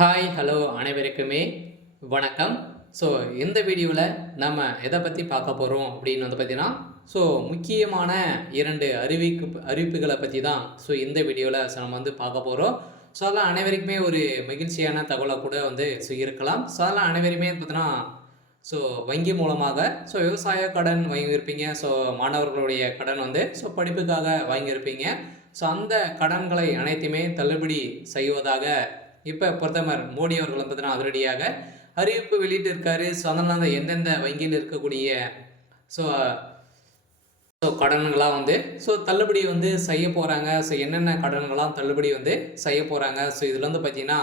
Hi hello அனைவருக்குமே வணக்கம். So இந்த வீடியோவில் நம்ம எதை பற்றி பார்க்க போகிறோம் அப்படின்னு வந்து பார்த்தீங்கன்னா, ஸோ முக்கியமான 2 அறிவிப்புகளை பற்றி தான் இந்த வீடியோவில் நம்ம வந்து பார்க்க போகிறோம். ஸோ அதெல்லாம் அனைவருக்குமே ஒரு மகிழ்ச்சியான தகவலாக கூட வந்து இருக்கலாம். ஸோ அதெல்லாம் அனைவருமே பார்த்தீங்கன்னா, ஸோ வங்கி மூலமாக விவசாய கடன் வாங்கியிருப்பீங்க. ஸோ மாணவர்களுடைய கடன் வந்து படிப்புக்காக வாங்கியிருப்பீங்க. ஸோ அந்த கடன்களை அனைத்துமே தள்ளுபடி செய்வதாக இப்ப பிரதமர் மோடி அவர்கள் வந்து பார்த்தீங்கன்னா, அதிரடியாக அறிவிப்பு வெளியிட்டிருக்காரு. ஸோ அதனால எந்தெந்த வங்கியில் இருக்கக்கூடிய ஸோ கடன்கள்லாம் வந்து தள்ளுபடி வந்து செய்ய போறாங்க. ஸோ என்னென்ன கடன்கள்லாம் தள்ளுபடி வந்து செய்ய போறாங்க. ஸோ இதுல வந்து பார்த்தீங்கன்னா,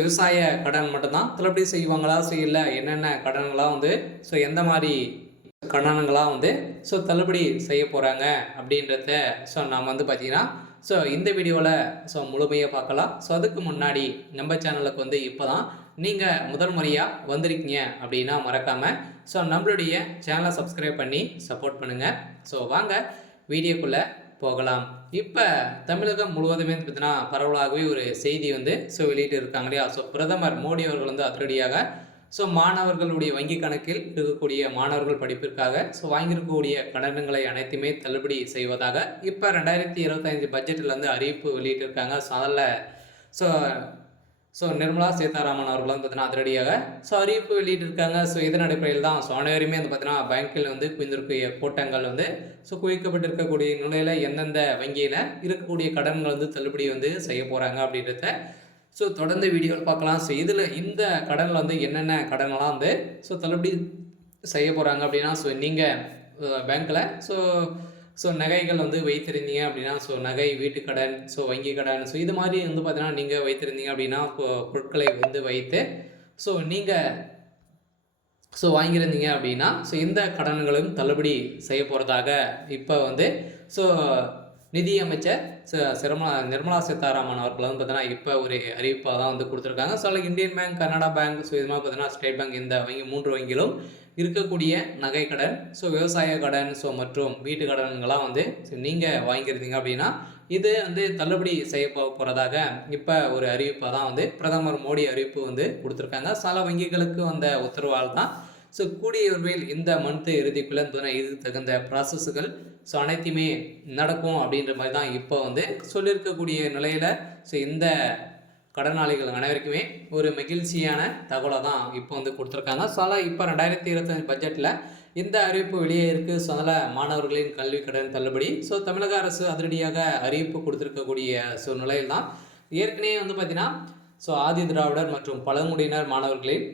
விவசாய கடன் மட்டும் தான் தள்ளுபடி செய்வாங்களா? இல்ல என்னென்ன கடன்கள்லாம் வந்து எந்த மாரி கடன்கள்லாம் வந்து தள்ளுபடி செய்ய போறாங்க அப்படின்றத நாம வந்து பார்த்தீங்கன்னா, இந்த வீடியோவில் முழுமையாக பார்க்கலாம். அதுக்கு முன்னாடி நம்ம சேனலுக்கு வந்து இப்போ தான் நீங்கள் முதல் முறையாக வந்திருக்கீங்க அப்படின்னா மறக்காமல் நம்மளுடைய சேனலை சப்ஸ்கிரைப் பண்ணி சப்போர்ட் பண்ணுங்கள். வாங்க வீடியோக்குள்ளே போகலாம். இப்போ தமிழகம் முழுவதுமே பார்த்தீங்கன்னா பரவலாகவே ஒரு செய்தி வந்து வெளியிட்டு இருக்காங்க இல்லையா? பிரதமர் மோடி அவர்கள் வந்து அதிரடியாக மாணவர்களுடைய வங்கி கணக்கில் இருக்கக்கூடிய மாணவர்கள் படிப்பிற்காக வாங்கியிருக்கக்கூடிய கடன்களை அனைத்துமே தள்ளுபடி செய்வதாக இப்போ 2025 பட்ஜெட்டில் வந்து அறிவிப்பு வெளியிட்டிருக்காங்க. அதில் ஸோ ஸோ நிர்மலா சீதாராமன் அவர்கள் வந்து பார்த்தீங்கன்னா அதிரடியாக அறிவிப்பு வெளியிட்டிருக்காங்க. இதன் அடிப்படையில் தான் அனைவருமே வந்து பார்த்தீங்கன்னா பேங்கில் வந்து குவிந்திருக்கிய கூட்டங்கள் வந்து குவிக்கப்பட்டிருக்கக்கூடிய நிலையில் எந்தெந்த வங்கியில் இருக்கக்கூடிய கடன்கள் வந்து தள்ளுபடி வந்து செய்ய போகிறாங்க அப்படின்றத தொடர்ந்து வீடியோவில் பார்க்கலாம். இதில் இந்த கடனில் வந்து என்னென்ன கடனெல்லாம் வந்து தள்ளுபடி செய்ய போகிறாங்க அப்படின்னா, நீங்கள் பேங்க்கில் நகைகள் வந்து வைத்திருந்தீங்க அப்படின்னா, நகை, வீட்டு கடன், வங்கி கடன், இது மாதிரி வந்து பார்த்தீங்கன்னா நீங்கள் வைத்திருந்தீங்க அப்படின்னா, பொருட்களை வந்து வைத்து நீங்கள் வாங்கியிருந்தீங்க அப்படின்னா, இந்த கடன்களும் தள்ளுபடி செய்ய போகிறதாக இப்போ வந்து நிதியமைச்சர் நிர்மலா சீதாராமன் அவர்கள் வந்து பார்த்தீங்கன்னா இப்போ ஒரு அறிவிப்பாக தான் வந்து கொடுத்துருக்காங்க. இந்தியன் பேங்க், கனடா பேங்க், இது மாதிரி பார்த்தீங்கன்னா ஸ்டேட் பேங்க், இந்த வங்கி 3 வங்கிகளும் இருக்கக்கூடிய நகை கடன், விவசாய கடன், மற்றும் வீட்டு கடன்கள்லாம் வந்து நீங்கள் வாங்கியிருந்தீங்க அப்படின்னா இது வந்து தள்ளுபடி செய்ய போகிறதாக இப்போ ஒரு அறிவிப்பாக தான் வந்து பிரதமர் மோடி அறிவிப்பு வந்து கொடுத்துருக்காங்க. சில வங்கிகளுக்கு வந்த உத்தரவால் தான் கூடிய விரைவில் இந்த மந்த் இறுதிக்குள்ளே இது தகுந்த ப்ராசஸ்கள் அனைத்தையுமே நடக்கும் அப்படின்ற மாதிரி தான் இப்போ வந்து சொல்லியிருக்கக்கூடிய நிலையில் இந்த கடனாளிகள் அனைவருக்குமே ஒரு மகிழ்ச்சியான தகவலை தான் இப்போ வந்து கொடுத்துருக்காங்க. இப்போ 2025 பட்ஜெட்டில் இந்த அறிவிப்பு வெளியே இருக்குது. அதில் மாணவர்களின் கல்வி கடன் தள்ளுபடி தமிழக அரசு அதிரடியாக அறிவிப்பு கொடுத்துருக்கக்கூடிய நிலையில் தான் ஏற்கனவே வந்து பார்த்திங்கன்னா ஆதி திராவிடர் மற்றும் பழங்குடியினர் மாணவர்களின்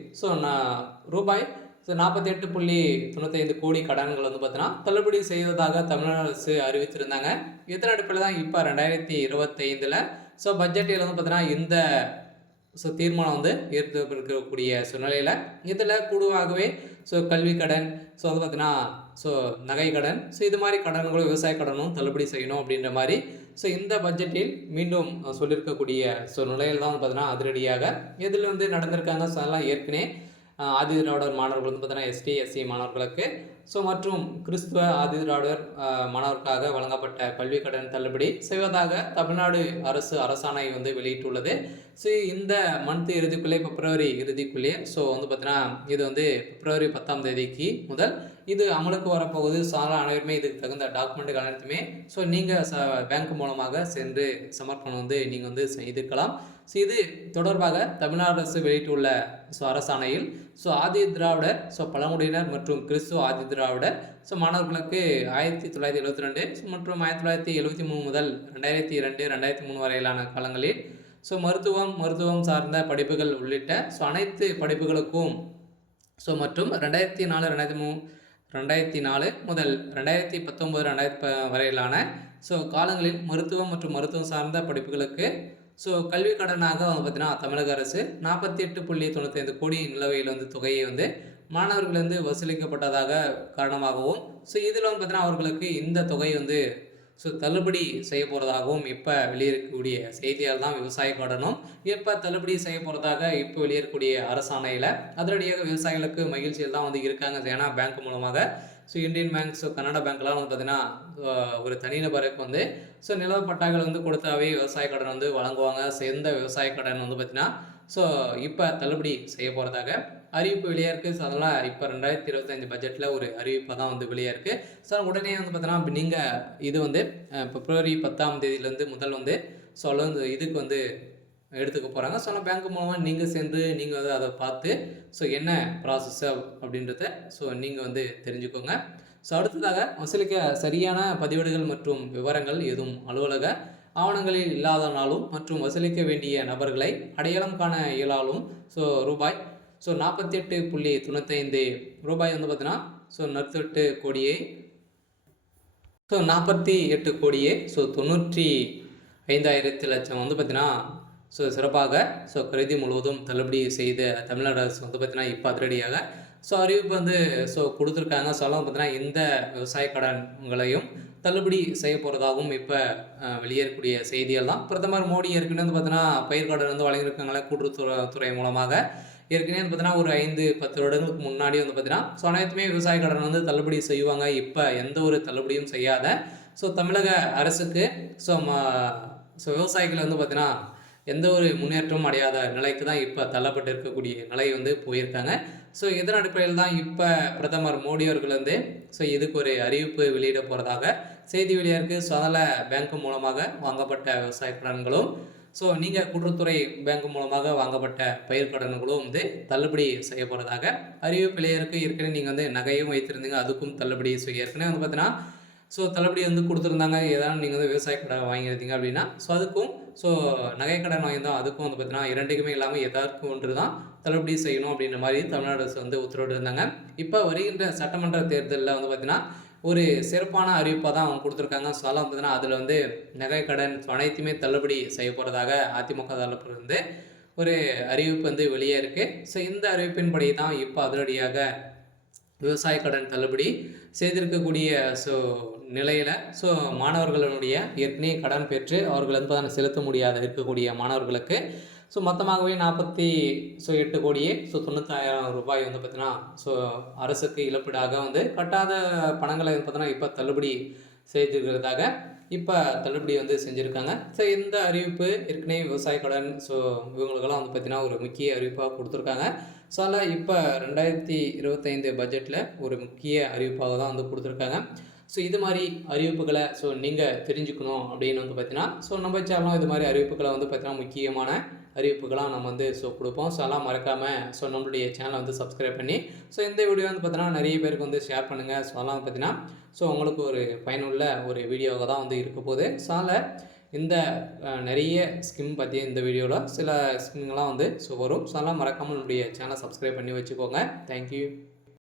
ரூபாய் 48.95 கோடி கடன்கள் வந்து பார்த்தீங்கன்னா தள்ளுபடி செய்வதாக தமிழக அரசு அறிவித்திருந்தாங்க. இதன் அடிப்படையில் தான் இப்போ 2025 பட்ஜெட்டில் வந்து பார்த்தீங்கன்னா இந்த தீர்மானம் வந்து ஏற்பட்டிருக்கக்கூடிய சூழ்நிலையில் இதில் கூடுவாகவே கல்வி கடன், வந்து பார்த்தீங்கன்னா நகை கடன், இது மாதிரி கடன்களும் விவசாய கடனும் தள்ளுபடி செய்யணும் அப்படின்ற மாதிரி இந்த பட்ஜெட்டில் மீண்டும் சொல்லியிருக்கக்கூடிய நிலையில் தான் வந்து பார்த்தீங்கன்னா அதிரடியாக இதில் வந்து நடந்திருக்காங்க. அதெல்லாம் ஏற்கனவே ஆதி திராவிடர் மாணவர்கள் வந்து பார்த்தீங்கன்னா எஸ்டி, எஸ்சி மாணவர்களுக்கு மற்றும் கிறிஸ்துவ ஆதி திராவிடர் மாணவருக்காக வழங்கப்பட்ட கல்வி கடன் தள்ளுபடி செய்வதாக தமிழ்நாடு அரசு அரசாணை வந்து வெளியிட்டுள்ளது. இந்த மந்த் இறுதிக்குள்ளே, பிப்ரவரி இறுதிக்குள்ளேயே வந்து பார்த்தீங்கன்னா இது வந்து பிப்ரவரி 10ஆம் தேதிக்கு முதல் இது அமலுக்கு வரப்போகுது. அனைவருமே இதுக்கு தகுந்த டாக்குமெண்ட்டுகள் அனைத்துமே நீங்கள் பேங்க் மூலமாக சென்று சமர்ப்பணம் வந்து நீங்கள் வந்து செய்திருக்கலாம். இது தொடர்பாக தமிழ்நாடு அரசு வெளியிட்டுள்ள அரசாணையில் ஆதி திராவிடர், பழங்குடியினர் மற்றும் கிறிஸ்துவ ஆதி திராவிடர் மாணவர்களுக்கு 1972 மற்றும் 1973 முதல் 2002, 2003 வரையிலான காலங்களில் மருத்துவம் சார்ந்த படிப்புகள் உள்ளிட்ட அனைத்து படிப்புகளுக்கும் மற்றும் 2004 முதல் 2019, 2000 வரையிலான காலங்களில் மருத்துவம் மற்றும் மருத்துவம் சார்ந்த படிப்புகளுக்கு கல்வி கடனாக வந்து பார்த்தீங்கன்னா தமிழக அரசு 48.95 கோடி நிலவையில் வந்து தொகையை வந்து மாணவர்கள் வந்து வசூலிக்கப்பட்டதாக காரணமாகவும் இதில் வந்து பார்த்தீங்கன்னா அவர்களுக்கு இந்த தொகை வந்து தள்ளுபடி செய்ய போகிறதாகவும் இப்போ வெளியிருக்கக்கூடிய செய்தியால் தான் விவசாய கடனும் இப்போ தள்ளுபடி செய்ய போகிறதாக இப்போ வெளியேறக்கூடிய அரசாணையில் அதிரடியாக விவசாயிகளுக்கு மகிழ்ச்சியில் தான் வந்து இருக்காங்க. ஏன்னா பேங்க் மூலமாக so Indian bank, so Canada பேங்க்லாம் வந்து பார்த்தீங்கன்னா, ஒரு தனிநபருக்கு வந்து ஸோ நில பட்டாக்கள் வந்து கொடுத்தாவே விவசாய கடன் வந்து வழங்குவாங்க. ஸோ எந்த விவசாய கடன் வந்து பார்த்தீங்கன்னா, ஸோ இப்ப தள்ளுபடி செய்ய போறதாக அறிவிப்பு வெளியா இருக்கு. ஸோ அதனால இப்ப 2025 பட்ஜெட்ல ஒரு அறிவிப்பா தான் வந்து வெளியா இருக்கு. ஸோ உடனே வந்து பார்த்தீங்கன்னா, நீங்க இது வந்து பிப்ரவரி 10ஆம் தேதியிலேருந்து முதல் வந்து ஸோ வந்து இதுக்கு வந்து எடுத்துக்க போறாங்க. ஸோ அந்த பேங்க் மூலமா நீங்க சென்று நீங்க வந்து அத பார்த்து ஸோ என்ன ப்ராசஸ் அப்படின்றத ஸோ நீங்க வந்து தெரிஞ்சுக்கோங்க. ஸோ அடுத்ததாக வசூலிக்க சரியான பதிவேடுகள் மற்றும் விவரங்கள் எதுவும் அலுவலக ஆவணங்களில் இல்லாதனாலும் மற்றும் வசூலிக்க வேண்டிய நபர்களை அடையாளம் காண இயலாலும் ஸோ ரூபாய் ஸோ 48.95 ரூபாய் வந்து பார்த்தீங்கன்னா ஸோ 48 கோடியே ஸோ 48 கோடியே ஸோ 95,00,000 லட்சம் வந்து பார்த்தீங்கன்னா ஸோ சிறப்பாக ஸோ கருதி முழுவதும் தள்ளுபடி செய்த தமிழ்நாடு அரசு வந்து பார்த்தீங்கன்னா இப்போ அதிரடியாக ஸோ அறிவிப்பு வந்து ஸோ கொடுத்துருக்காங்க. ஸோ எல்லாம் பார்த்தீங்கன்னா எந்த விவசாய கடன்களையும் தள்ளுபடி செய்ய போகிறதாகவும் இப்போ வெளியேறக்கூடிய செய்திகள் தான். பிரதமர் மோடி ஏற்கனவே வந்து பார்த்தீங்கன்னா பயிர் கடன் வந்து வழங்கியிருக்காங்களே கூட்டுறவுத்துறை மூலமாக. ஏற்கனவே வந்து பார்த்தீங்கன்னா ஒரு 5-10 வருடங்களுக்கு முன்னாடி வந்து பார்த்தீங்கன்னா ஸோ அனைத்துமே விவசாய கடன் வந்து தள்ளுபடி செய்வாங்க. இப்போ எந்த ஒரு தள்ளுபடியும் செய்யாத ஸோ தமிழக அரசுக்கு ஸோ விவசாயிகள் வந்து பார்த்தீங்கன்னா எந்த ஒரு முன்னேற்றமும் அடையாத நிலைக்கு தான் இப்போ தள்ளப்பட்டு இருக்கக்கூடிய நிலை வந்து போயிருக்காங்க. ஸோ இதன் அடிப்படையில் தான் இப்போ பிரதமர் மோடி அவர்கள் வந்து ஸோ இதுக்கு ஒரு அறிவிப்பு வெளியிட போகிறதாக செய்தி வெளியாக இருக்குது. ஸோ அதில் பேங்க் மூலமாக வாங்கப்பட்ட விவசாய கடன்களும் ஸோ நீங்கள் கூட்டுறவுத்துறை பேங்க் மூலமாக வாங்கப்பட்ட பயிர் கடன்களும் வந்து தள்ளுபடி செய்ய போகிறதாக அறிவிப்பு வெளியாக இருக்குது. ஏற்கனவே நீங்கள் வந்து நகையும் வைத்திருந்தீங்க, அதுக்கும் தள்ளுபடி. ஸோ ஏற்கனவே வந்து பார்த்தீங்கன்னா ஸோ தள்ளுபடி வந்து கொடுத்துருந்தாங்க. ஏதாவது நீங்கள் வந்து விவசாய கடன் வாங்கியிருந்தீங்க அப்படின்னா ஸோ அதுக்கும் ஸோ நகை கடன் வாங்கியிருந்தோம் அதுக்கும் வந்து பார்த்தீங்கன்னா இரண்டுக்குமே இல்லாமல் எதற்கு ஒன்று தான் தள்ளுபடி செய்யணும் அப்படின்ற மாதிரி தமிழ்நாடு அரசு வந்து உத்தரவிட்டிருந்தாங்க. இப்போ வருகின்ற சட்டமன்ற தேர்தலில் வந்து பார்த்தீங்கன்னா ஒரு சிறப்பான அறிவிப்பாக தான் அவங்க கொடுத்துருக்காங்க. ஸோ அதெல்லாம் பார்த்தீங்கன்னா அதில் வந்து நகை கடன் அனைத்துமே தள்ளுபடி செய்ய போகிறதாக அதிமுக தரப்பில் இருந்து ஒரு அறிவிப்பு வந்து வெளியே இருக்குது. ஸோ இந்த அறிவிப்பின்படி தான் இப்போ அதிரடியாக விவசாய கடன் தள்ளுபடி செய்திருக்கக்கூடிய ஸோ நிலையில் ஸோ மாணவர்களுடைய ஏற்கனவே கடன் பெற்று அவர்கள் வந்து செலுத்த முடியாத இருக்கக்கூடிய மாணவர்களுக்கு ஸோ மொத்தமாகவே 48 கோடியே ஸோ 90,000 ரூபாய் வந்து பார்த்தீங்கன்னா ஸோ அரசுக்கு இழப்பீடாக வந்து கட்டாத பணங்களை வந்து பார்த்தீங்கன்னா இப்போ தள்ளுபடி செய்திருக்கிறதாக இப்போ தள்ளுபடி வந்து செஞ்சுருக்காங்க. ஸோ இந்த அறிவிப்பு ஏற்கனவே விவசாய கடன் ஸோ இவங்களுக்கெல்லாம் வந்து பார்த்திங்கன்னா ஒரு முக்கிய அறிவிப்பாக கொடுத்துருக்காங்க. ஸோ அதில் இப்போ 2025 பட்ஜெட்டில் ஒரு முக்கிய அறிவிப்பாக தான் வந்து கொடுத்துருக்காங்க. ஸோ இது மாதிரி அறிவிப்புகளை ஸோ நீங்கள் தெரிஞ்சுக்கணும் அப்படின்னு வந்து பார்த்தீங்கன்னா ஸோ நம்ம சேனலும் இது மாதிரி அறிவிப்புகளை வந்து பார்த்தீங்கன்னா முக்கியமான அறிவிப்புகளாக நம்ம வந்து ஸோ கொடுப்போம். ஸோ அதெல்லாம் மறக்காமல் ஸோ நம்மளுடைய சேனலை வந்து சப்ஸ்கிரைப் பண்ணி ஸோ இந்த வீடியோ வந்து பார்த்தீங்கன்னா நிறைய பேருக்கு வந்து ஷேர் பண்ணுங்கள். ஸோ அதெல்லாம் பார்த்தீங்கன்னா ஸோ உங்களுக்கு ஒரு பயனுள்ள ஒரு வீடியோவாக தான் வந்து இருக்க போகுது. ஸோ அதில் இந்த நிறைய ஸ்கிம் பற்றி இந்த வீடியோவில் சில ஸ்கிம்லாம் வந்து ஸோ வரும். ஸோ அதெல்லாம் மறக்காமல் நம்மளுடைய சேனலை சப்ஸ்கிரைப் பண்ணி வச்சுக்கோங்க. தேங்க்யூ.